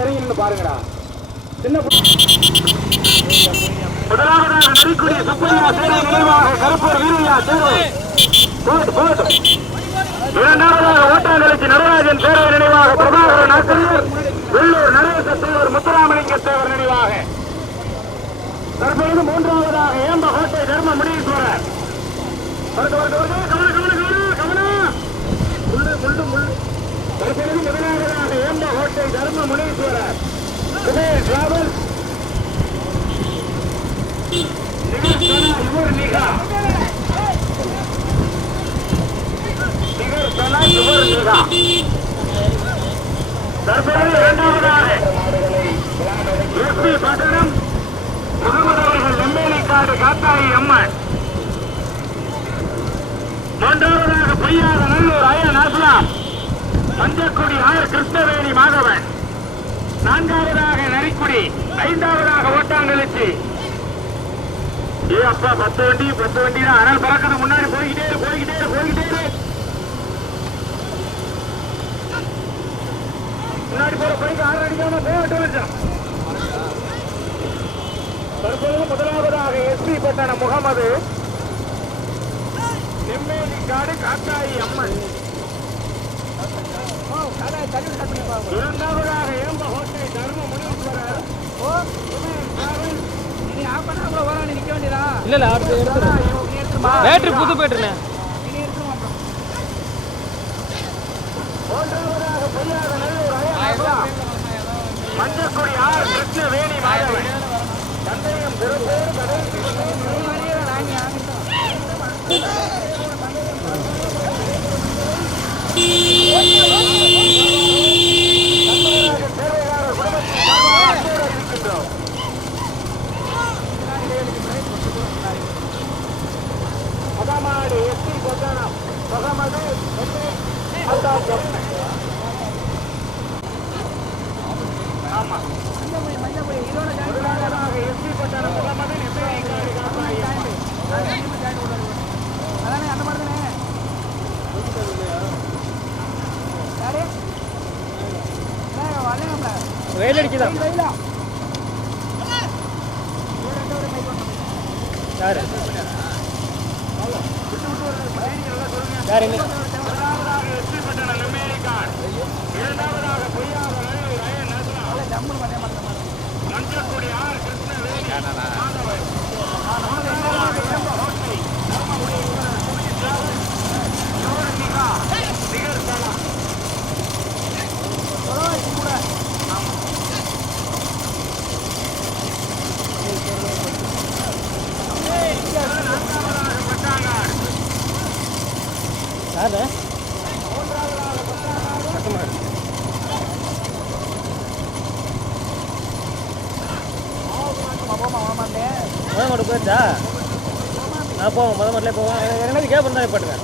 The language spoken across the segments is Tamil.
இறங்கிருந்து பாருங்கடா. சின்ன முதலாவதாக நரிக்குடி சுப்பையா தேர்வு நினைவாக கருப்பூர் வீரையா தேர்வு. போட்டு போட்டு இரண்டாவதாக ஓட்டாங்கலுக்கு நடராஜன் தேர்வு நினைவாக பிரபாகரன் ஆசிரியர். வெள்ளூர் நரேச தேவர் முத்துராமலிங்க தேவர் நினைவாக. தற்பொழுது மூன்றாவதாக ஏம்ப கோட்டை தர்ம முனீஸ்வரர். கவனம், கவனம், கவனம், கவனம். முள்ளு, முள்ளு, முள்ளு. தற்பொழுது முதலாவதாக ஏம்ப கோட்டை தர்ம முனீஸ்வரர். சுரேஷ் டிராவல் இவர் நிகா. நிகர் சனா இவர் நிகா. தற்பொழுது இரண்டாவதாக எஸ்பி பட்டணம் முகமது அவர்கள் நெம்மேலிக்காடு காத்தாயி அம்மன். மூன்றாவதாக பொய்யாத நல்லூர் ஐயன் அஸ்லாம். மஞ்சக்குடி ஆர் கிருஷ்ணவேணி மாதவன். நான்காவதாக நரிக்குடி ஐந்தாவதாக ஓட்டாங்கலிச்சி. ஏ அப்பா பத்து வண்டி பத்து வண்டி தான் ஆனால் பறக்கிறது முன்னாடி போய்கிட்டே போய்கிட்டே போய்கிட்டே முன்னாடி போற பைக் ஆறு அடிக்காம போகட்டும் கொஞ்சம். தற்பொழுது முதலாவதாக எஸ்பி பட்டண முகமது. நெம்மேலிக்காடு காத்தாயி அம்மன். இரண்டாவதாக ஏம்ப ஹோட்டை தர்ம முனீஸ்வரர் இல்ல இல்ல அடுத்து எடுத்துரு. பேட்டரி புது பேட்டரிண்ணே. மூன்றாவதாக பொய்யாத நல்லூர் அய்யன் மஞ்சக்குடி ஆர் கிருஷ்ணவேணி மாதவன் தந்தையும் திருப்பூர் எஸ்பி கொத்தனம் முகமது அல்லாஹ் ஆமா முதலாவதாக எஸ்பி பட்டணம் முகமது நெசவாய்க்காடு காப்பாய் வெயில் அடிக்குதான் யாரு? யாரு? என்ன முதலாவதாக எஸ்பி பட்டணம் நெம்மேலிக்காடு இரண்டாவதாக பொய்யாத நல்லூர் அயன் நஸ்லாம் மஞ்சக்குடி ஆர் கிருஷ்ணவேணி மாதவன் மூன்றாவதாக எம்ப ஹோட்டை தர்மபுரி சுமதி டிராவல் யோர் நிகா நிகர் சலா நான்காவதாக பட்டாங்காடு யாரு முதல் மாட்டு போயிடுச்சா நான் போவோம் முதல் மாட்டிலே போவோம். எனக்கு கேப் தான் போட்டுங்க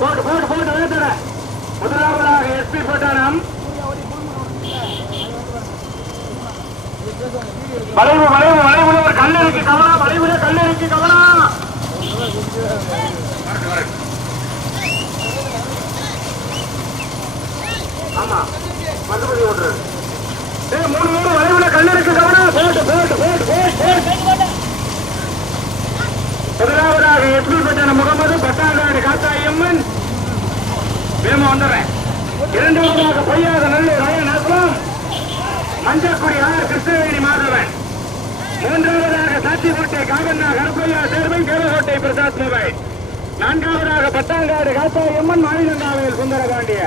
போட்டு போட்டு போட்டு முதலாவதாக எஸ்பி பட்டணம் வளைவு வளைவு வளைவுல ஒரு கல்லறைக்கு கவனம் வளைவுல கல்லறைக்கு கவனம் ஆமா மறுபடி ஒன்று ஏ மூணு மூணு வளைவுல கல்லறைக்கு கவனம் போட்டு போட்டு போட்டு போட்டு போட்டு முதலாவதாக எஸ்பி பட்டண முகமது பட்டாங்காடு காத்தாயம்மன் வேமா வந்துடுறேன் இரண்டாவதாக பொய்யாத நல்ல அயன் அஸ்லாம் மஞ்சக்குடி ஆர் கிருஷ்ணவேணி மாதவன். மூன்றாவதாக சாத்திக்கோட்டை காகண்ணா கருப்பையா சேர்வை தேவகோட்டை பிரசாத் மொபைல். நான்காவதாக பட்டாங்காடு காத்தாயம்மன் மாநிலங்காவையில் சுந்தரபாண்டிய.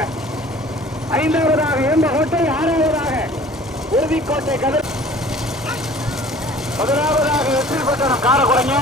ஐந்தாவதாக ஏம்பகோட்டை ஆறாவதாக உறுதிக்கோட்டை கதிர். முதலாவதாக எஸ்பி பட்டணம் காரக்குறைங்க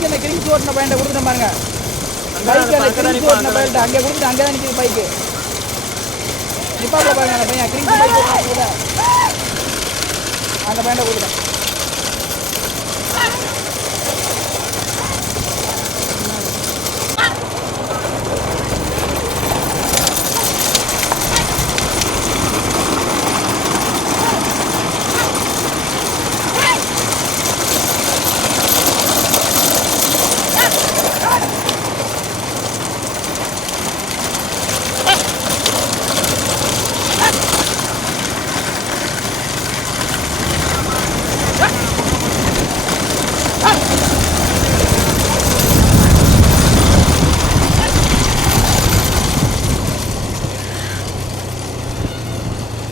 பைக் அந்த கிரிங்ஸ் ஓட்டின பையன் கொடுத்துட்டு பாருங்க. பைக் அந்த கிரிங்ஸ் ஓட்டின பையன் அங்கே கொடுத்துட்டு அங்கே தான் நிற்கிது பைக்கு நிப்பாப்பில் பாருங்க அந்த பையன். கிரிங்ஸ் பைக் ஓட்டின அந்த பையன் கொடுத்துட்டேன்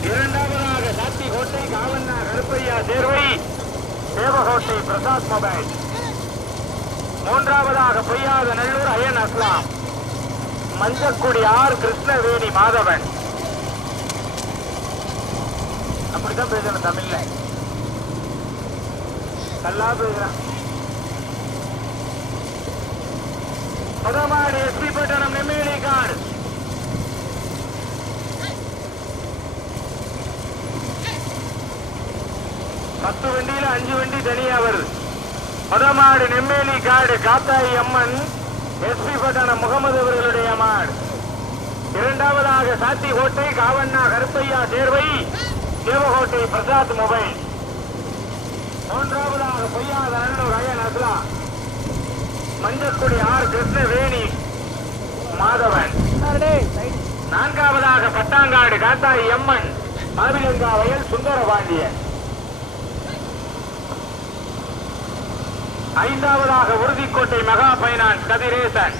இரண்டாவதாக சாத்தி கோட்டை காவண்ணா கருப்பையா சேர்வை தேவகோட்டை பிரசாத் மொபைல் மூன்றாவதாக பொய்யாத நல்லூர் அயன் அஸ்லாம் மஞ்சக்குடி ஆர் கிருஷ்ணவேணி மாதவன் அப்படித்தான் பேசணும் தமிழ்ல எஸ்பி பட்டணம் நெம்மேலி காடு பத்து வண்டியில அஞ்சு வண்டி தனியா வருது. முதமாடு நெம்மேலி காடு காத்தாயி அம்மன் எஸ்பி பட்டணம் முகமது அவர்களுடைய மாடு இரண்டாவதாக சாத்தி கோட்டை காவண்ணா கருப்பையா தேர்வை தேவகோட்டை பிரசாத் மொபைல். மூன்றாவதாக பொய்யாத நல்லூர் அயன் அஸ்லா மஞ்சக்குடி ஆர் கிருஷ்ணவேணி மாதவன். நான்காவதாக பட்டாங்காடு காத்தாயி அம்மன் மாவிலங்கா வயல் சுந்தரபாண்டியன். ஐந்தாவதாக உறுதிக்கோட்டை மெகா பைனான்ஸ் கதிரேசன்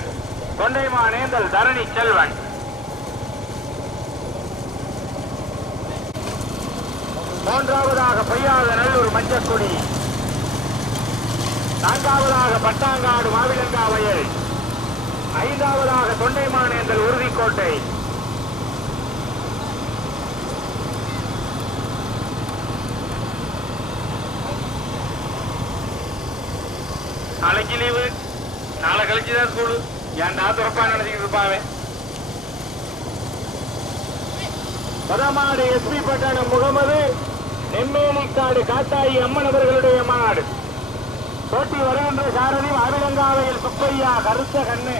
கொண்டைமா நேந்தல் தரணி செல்வன். மூன்றாவதாக பொய்யாத நல்லூர் மஞ்சக்குடி. நான்காவதாக பட்டாங்காடு மாவிலங்கா வயல் ஐந்தாவதாக தொண்டைமானேந்தல் உறுதிக்கோட்டை. நாளைக்கு லீவு. நாளை கழிச்சுதான் ஸ்கூலு ஏன்டா துறப்பா நினைச்சுக்கிட்டு இருப்பாவே? பதமாடு எஸ்பி பட்டணம் முகமது. நெம்மேலிக்காடு காத்தாயி அம்மன் அவர்களுடைய மாடு. போட்டி வருகின்ற சாரதி மாவிலங்காவையில் சுப்பையா கருத்த கண்ணு.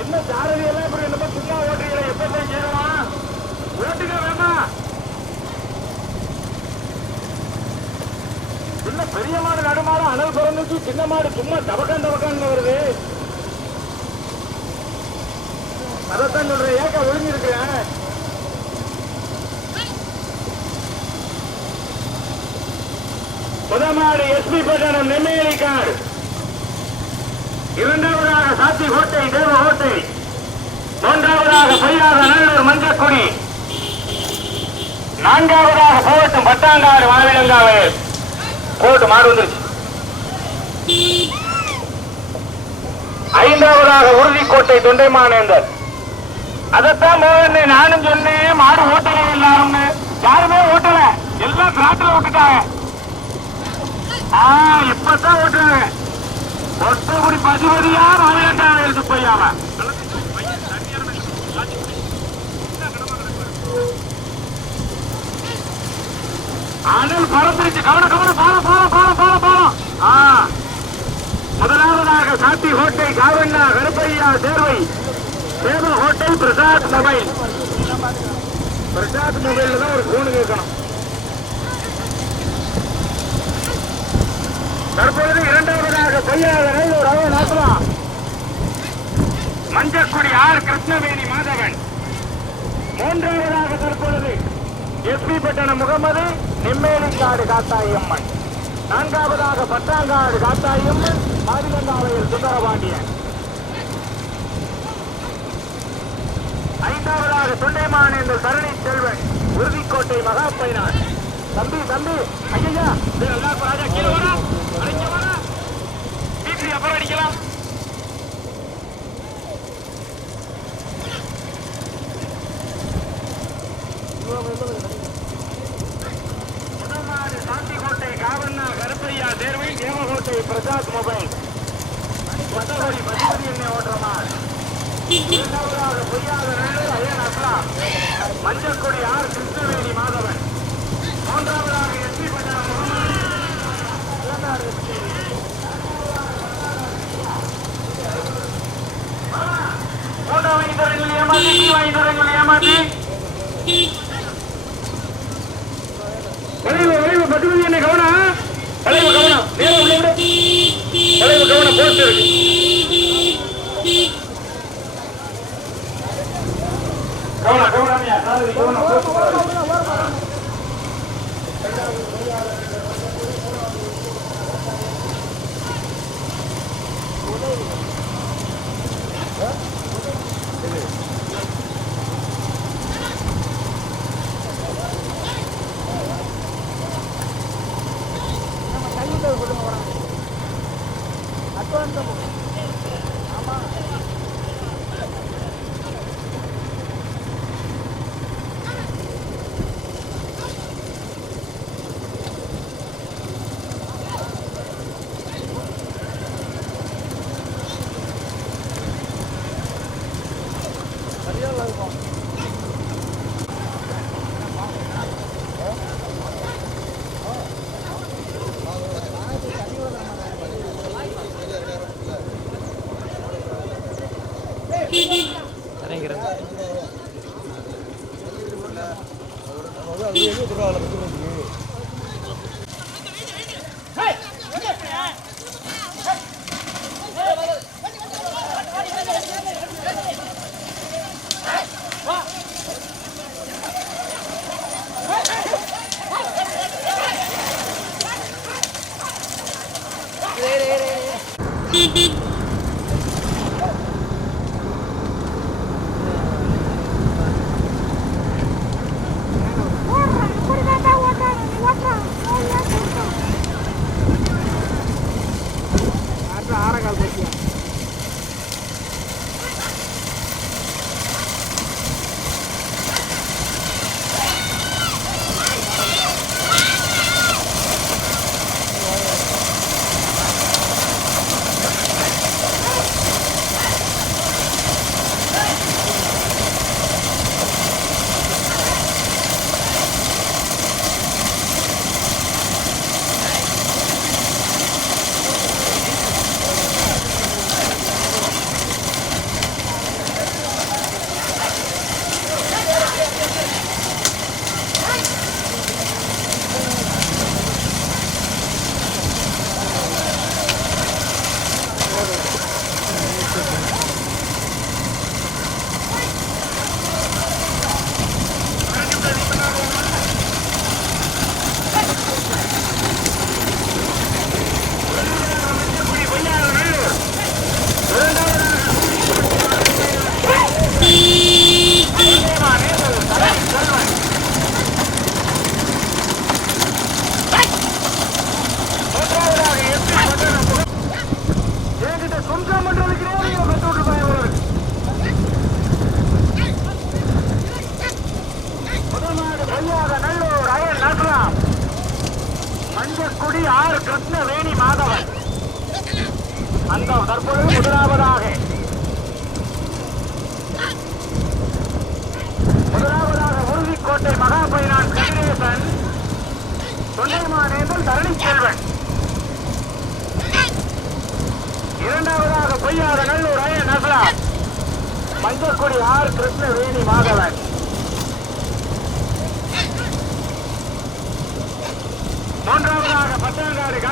என்ன சாரதி எல்லாம் இப்படி நம்ம சும்மா ஓட்டுகளை எப்ப போய் சேரலாம் ஓட்டுக்க வேண்டாம் சின்ன பெரிய மாடு நடுமாடு அனல் பிறந்துச்சு. சின்ன மாடு சும்மா தவக்கம் தவக்கம் வருது. அதைத்தான் சொல்றேன் ஏக்க ஒழுங்கிருக்கிறேன் முதமாடு எஸ்பி பட்டணம் நெம்மேலி காடு இரண்டாவதாக சாத்தி கோட்டை தேவ கோட்டை. மூன்றாவதாக பொய்யாத நல்லூர் மஞ்சக்குடி. நான்காவதாக போகட்டும் பட்டாங்காடு மாவிலங்காவே போட்டு மாடு வந்துருச்சு. ஐந்தாவதாக உறுதிக்கோட்டை தொண்டைமானேந்தர் அதைத்தான் போவேன் நானும் சொன்னேன். மாடு ஓட்டல எல்லாரும் யாருமே ஓட்டல. எல்லாம் பிராட்டில் விட்டுட்டாங்க இப்பதான் ஓட்டுறாங்க. ஒட்டகுடி பசுபதியா மாவிலங்காவே சுப்பையாவ அனல் பறந்துருச்சு. கவனம் கவனம் பாலம் பாலம் பாலம் பாலம் பாலம். ஆ. முதலாவதாக சாத்தி ஹோட்டை காவண்ணா கருப்பையா சேர்வை. சேவ ஹோட்டை பிரசாத் மொபைல். பிரசாத் மொபைல்ல தான் ஒரு போன் கேட்கணும். தற்பொழுது இரண்டாவதாக பொய்யாத ஒரு அவன் நாசமா மஞ்சக்குடி ஆர். கிருஷ்ணவேணி மாதவன். மூன்றாவதாக தற்பொழுது எஸ்பி பட்டணம் முகமது நெம்மேலிக்காடு காத்தாயம்மன். நான்காவதாக பட்டாங்காடு காத்தாயம்மன் மாரிலங்காவையில் சுந்தரபாண்டியன். ஐந்தாவதாக தொண்டைமான் என்ற சரணி செல்வன் உறுதிக்கோட்டை மகாப்பைனான் தம்பி தம்பி ஐயா ராஜா கீழே வரா அடிக்க அப்புறம் அடிக்கலாம் முதல்நாடு சாந்திக்கோட்டை காவண்ணா கருப்பையா தேர்வை தேவகோட்டை பிரசாத் மொபைல் பட்டவரி பசுபதி எண்ணெய் ஓட்டுறமாள் இரண்டாவதாக பொய்யாத நல்லூர் ஐயன் அஸ்லாம் மஞ்சக்குடி ஆர் கிருஷ்ணவேணி மாதவன். மூன்றாவதாக வளைவு வளைவு பசுபதி என்ன கவனம் வளைவு கவனம் நேரம் உள்ள விடு வளைவு கவனம். போஸ்ட் இருக்கு கவனம் கவனம்யா சாரதி கவனம் போஸ்ட் 一。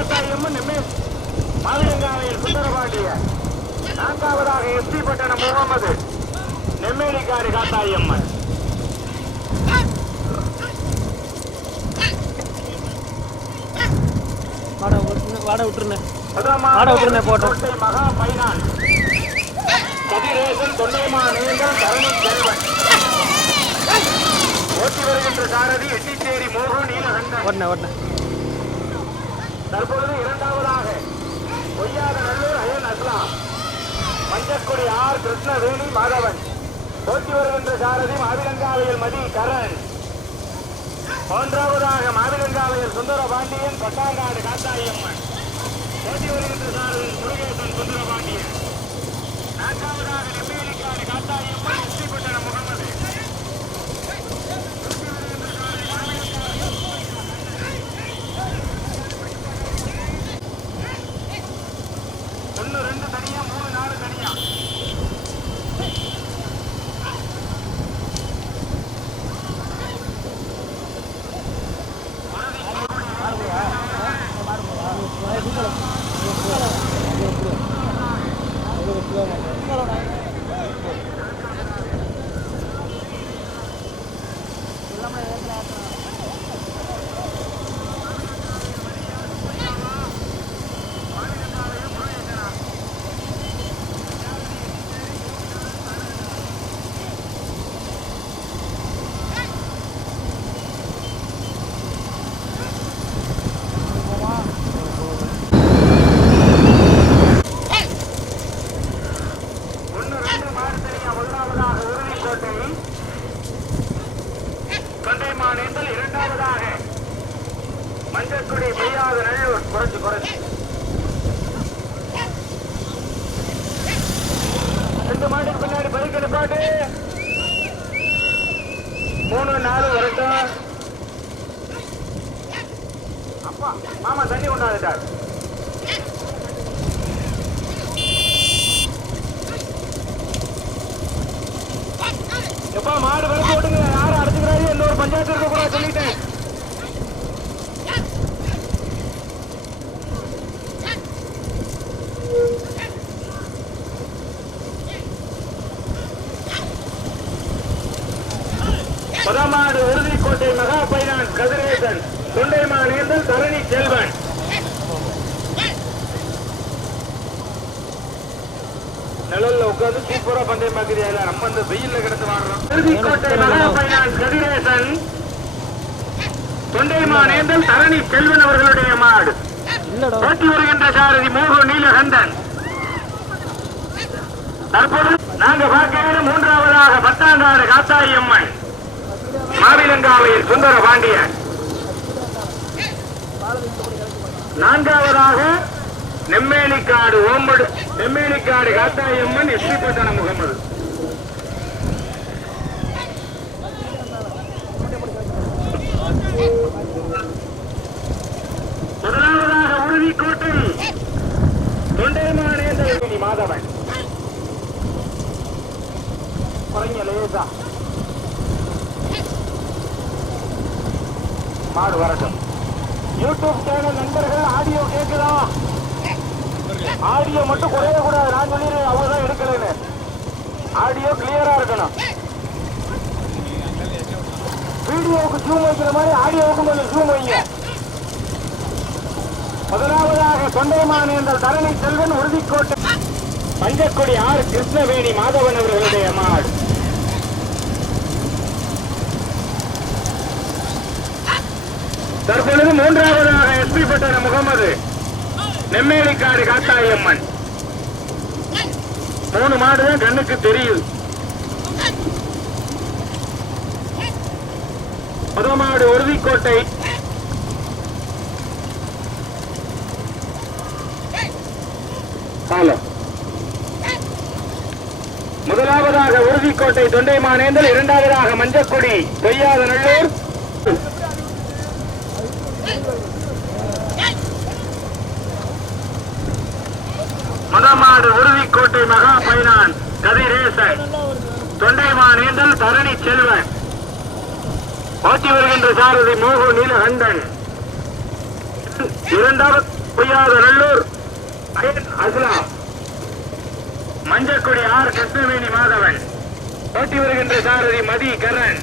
பத்தாங்காடு காத்தாயம்மன் எம்ஏ சுந்தரபாண்டிய நான்காவதாக எஸ்பி பட்டணம் முகமது நெம்மேலிக்காடு காத்தாயம்மன் வாட வாட போட்டோம். மகா பைனான் கதிரேசன் தொண்டைமா தரணி செல்வன் ஓட்டி வருகின்ற சாரதி எட்டிச்சேரி மோகன் நீலகண்டன் ஓட்டினேன் ஓட்டினேன் தற்பொழுது இரண்டாவதாக பொய்யாத நல்லூர் அயன் அஸ்லாம் மஞ்சக்குடி ஆர் கிருஷ்ணவேணி மாதவன் போட்டி வருகின்ற சாரதி மாவிலங்காவையில் மதி கரண் மூன்றாவதாக மாவிலங்காவையில் சுந்தர பாண்டியன் பட்டாங்காடு காத்தாயம்மன். போட்டி வருகின்ற சாரதி முருகேசன் சுந்தரபாண்டியன். நான்காவதாக நெம்மேலிக்காடு காத்தாயம்மன் எஸ்டிப்பட்டணம் முகமது பதமாடு உறுதிக்கோட்டை மகா பைனான் கதிரேசன் தொண்டைமான் ஏந்தல் தரணி செல்வன். நிழல்ல உட்கார்ந்து சூப்பரா பந்தயம் பாக்குறியா இல்ல நம்ம இந்த வெயில்ல கிடந்து வாடுறோம். உறுதிக்கோட்டை மகா பைனான் கதிரேசன் தொண்டைமான் ஏந்தல் தரணி செல்வன் அவர்களுடைய மாடு. ஓட்டி வருகின்ற சாரதி மோக நீலகண்டன். தற்போது நாங்க பார்க்கிற மூன்றாவதாக பத்தாங்காடு காத்தாயி அம்மன். மாவிலங்காவையில் சுந்தர பாண்டியன். நான்காவதாக நெம்மேலிக்காடு ஓம்படு நெம்மேலிக்காடு காத்தாயம்மன் அம்மன் முகமது. முதலாவதாக உறுதிக்கோட்டை தொண்டைமானேந்திர மாதவன். குறைஞ்ச லேசா. மாடு வரட்டும். யூடியூப் சேனல் நண்பர்கள் ஆடியோ கேட்குதா ஆடியோ மட்டும் குறைய கூடாது நான் சொல்லிடுறேன் அவ்வளோதான் தான் எடுக்கலன்னு ஆடியோ கிளியரா இருக்கணும். வீடியோவுக்கு ஜூம் வைக்கிற மாதிரி ஆடியோவுக்கு கொஞ்சம் ஜூம் வைங்க. முதலாவதாக தொண்டைமானேந்தல் தரணி செல்வன் உறுதிக்கோட்டை. பஞ்சக்கொடி ஆர் கிருஷ்ணவேணி மாதவன் அவர்களுடைய மாடு. தற்பொழுது மூன்றாவதாக எஸ்பி பட்டண முகமது. நெம்மேலிக்காடு காத்தாயம்மன் மூணு மாடு தான் கண்ணுக்கு தெரியுது. முதல் மாடு உறுதிக்கோட்டை. முதலாவதாக உறுதிக்கோட்டை தொண்டை தொண்டைமானேந்தல் இரண்டாவதாக மஞ்சக்கொடி பொய்யாத நல்லூர். தமிழ்நாடு உறுதிக்கோட்டை மகா பைனான் கதிரேசன் தொண்டைமானேந்தல் தரணி செல்வன். ஓட்டி வருகின்ற சாரதி மோகு நீலகண்டன். இரண்டாவது பொய்யாத நல்லூர் அசுலா மஞ்சக்குடி ஆர் கிருஷ்ணவேணி மாதவன். ஓட்டி வருகின்ற சாரதி மதி கரண்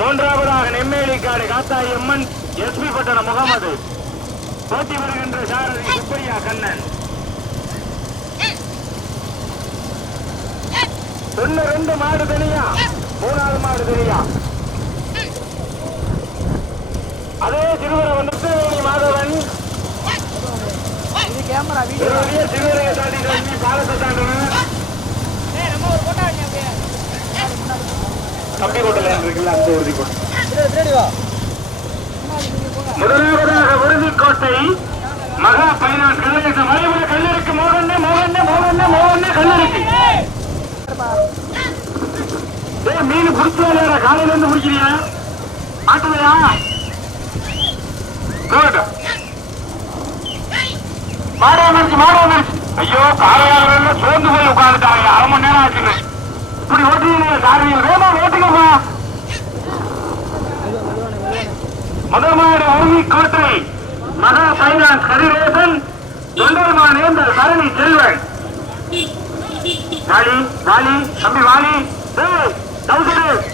மூன்றாவதாக நெம்மேலிக்காடு காத்தாயி அம்மன் எஸ்பி பட்டண முகமது. போட்டி வருகின்ற சாரதி சுப்பையா கண்ணன். ஒன்னு ரெண்டு மாடு தனியா? மூணாவது மாடு தனியா? அதே சிறுவரை வந்து கிருஷ்ணவேணி மாதவன். Camera video. பெரிய சிறுவரையை தாண்டி பாலத்தை தாண்டணும். கம்பி கோட்டல இருக்குல்ல அந்த உறுதி கோட்டை. முதலாவதாக உறுதிக்கோட்டை மகா பைனான்ஸ் கல்லருக்கு மலைபுர கல்லருக்கு மோகன்ன மோகன்ன மோகன்ன மோகன்ன கல்லருக்கு ஏய் மீன் குடிச்சா இல்லையா காலையில இருந்து பிடிக்கிறியா ஆட்டுலையா? குட் மாடாமரிச்சு மாடாமரிச்சு ஐயோ காலையாளர்கள் சோர்ந்து போய் உட்காந்துட்டாங்க அரை மணி நேரம் ஆச்சுங்க. இப்படி ஓட்டுறீங்க சாரதிகள் வேமா ஓட்டுங்கப்பா. முதமாடு உறுதி கோட்டை மகா பைனான்ஸ் கதிரேசன் தொண்டர்மான் ஏந்தல் சரணி செல்வன். வாலி வாலி தம்பி வாலி. ஏய்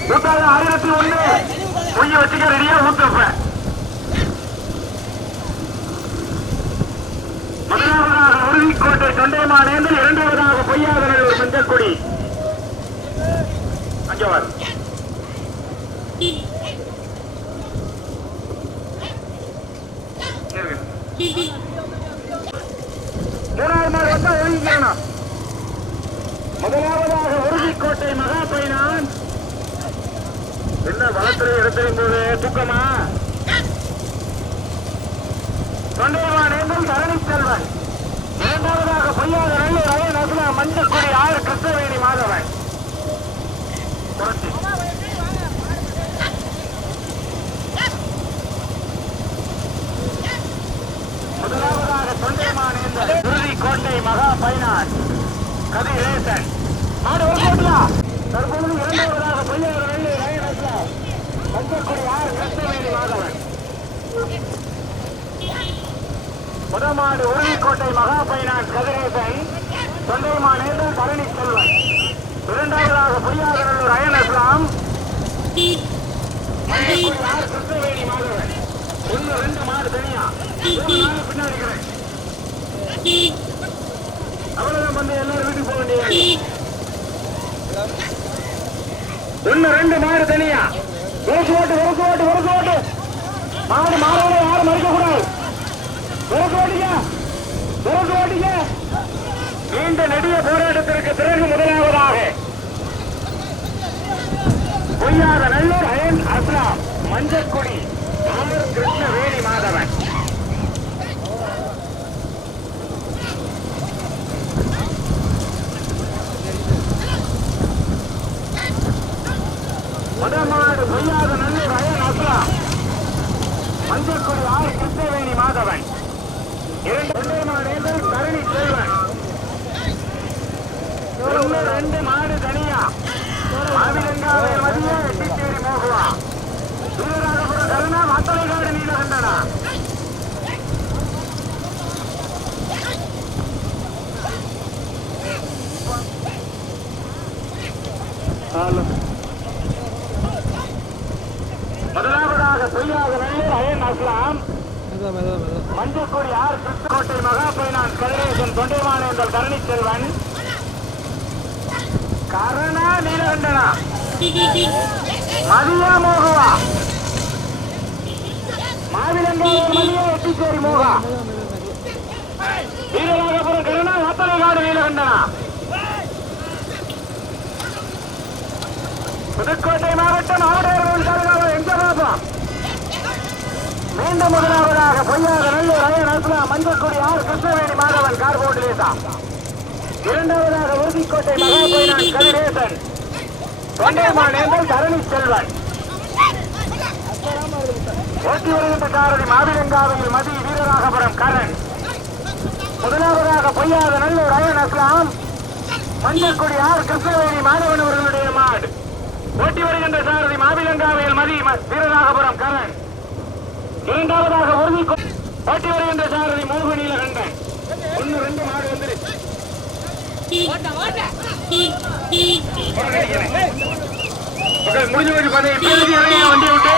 ஊட்டாத ஆயிரத்தி ஒண்ணு. பொய்ய வச்சுக்க ரெடியா ஊத்தப்ப முதலாவதாக உறுதிக்கோட்டை தொண்டைமான் இரண்டாவதாக பொய்யாத ஒரு மஞ்சள் Thank you மூணாவது நாள் வந்தா ஒழுங்கிக்கணும் முதலாவதாக உறுதிக்கோட்டை மகா பைனான் வளத்துறை எடுத்திருக்கும் போது தூக்கமா? தொண்டைமான் என்றும் தரணி செல்வன். இரண்டாவதாக பொய்யாத நல்லூர் அயன் அசுலா மஞ்சக்குடி ஆறு கிருஷ்ணவேணி மாதவன். புரட்சி. முதலாவதாக தொண்டைமான் என்ற கோட்டை மகா பைனான் கதிரேசன். மாடு ஒரு கோட்டிலா தற்பொழுது இரண்டாவதாக பொய்யாத வெள்ளி ரயனஸ்லா கிருஷ்ணவேணி மாதவன் முதமாடு உறுதிக்கோட்டை மகா பைனான்ஸ் கதிரேசன் தொண்டைமான் என்று செல்வன் இரண்டாவதாக புரியாதநல்லூர் அயன் அஸ்லாம் கிருஷ்ணவேணி மாதவன். ஒன்று ரெண்டு மாடு தனியா. பின்னாடி இருக்கிறேன் அவ்வளவுதான் வந்து எல்லாரும் வீட்டுக்கு போக வேண்டிய ஒண்ணு ரெண்டு மாடு தனியா. விரசு ஓட்டு விரசு ஓட்டு விரசு ஓட்டு. மாடு மாடோட யாரும் மறுக்க கூடாது விரசு ஓட்டிக்க விரசு ஓட்டிக்க நீண்ட நெடிய போராட்டத்திற்கு பிறகு முதலாவதாக பொய்யாத நல்லூர் அயன் அஸ்லாம் மஞ்சக்குடி ராமர் கிருஷ்ணவேணி மாதவன். முதமாடு பொய்யாத நல்லூர் அயன் அஸ்லாம். மஞ்சக்குடி ஆர் கிருஷ்ணவேணி மாதவன். இரண்டு மாடு தரணி செல்வன். ஒன்று ரெண்டு மாடு தனியா. மாவிலங்காவை மதிய எட்டிச்சேரி மோகுவா. வீரராகபுர கருணா மாத்தலைகாடு நீலகண்டனா. Hello. முதலாவதாக பொய்யாக நல்லூர் அயன் அஸ்லாம் மஞ்சக்குடி ஆர் கிருஷ்ணகோட்டை மகா பைனான்ஸ் கதிரேசன் தொண்டைமானேந்தல் தரணி செல்வன். கரணா நீலகண்டனா? மதியா மோகவா? மாவிலங்காவூர் மதியா எட்டிச்சேரி மோகா? வீரராகபுரம் கருணா வாத்தலைகாடு நீலகண்டனா? புதுக்கோட்டை மாவட்டம் ஆவடையர்கள் கருணாவை எங்க மீண்டும் முதலாவதாக பொய்யாக நல்லூர் அயன் அஸ்லா மஞ்சக்குடி ஆர் கிருஷ்ணவேணி மாதவன் கார்போர்டிலேசா இரண்டாவதாக உறுதிக்கோட்டை மகாபைனான் கதிரேசன். தொண்டைமான் தரணி செல்வன். ஓட்டி வருகின்ற காரணி மாவிலங்காவையில் மதி வீரராகபுரம் கரண். முதலாவதாக பொய்யாத நல்லூர் அயன் அஸ்லாம் மஞ்சக்குடி ஆர் கிருஷ்ணவேணி மாதவன் அவர்களுடைய மாடு. ஓட்டி வருகின்ற சாரதி மாவிலங்காவையில் மதி ம- வீரராகபுரம் கரண். இரண்டாவதாக உறுதி ஓட்டி வருகின்ற சாரதி மோக நீலகண்டன். ஒன்னு ரெண்டு மாடு வந்துருச்சு முடிஞ்சு வண்டி விட்டு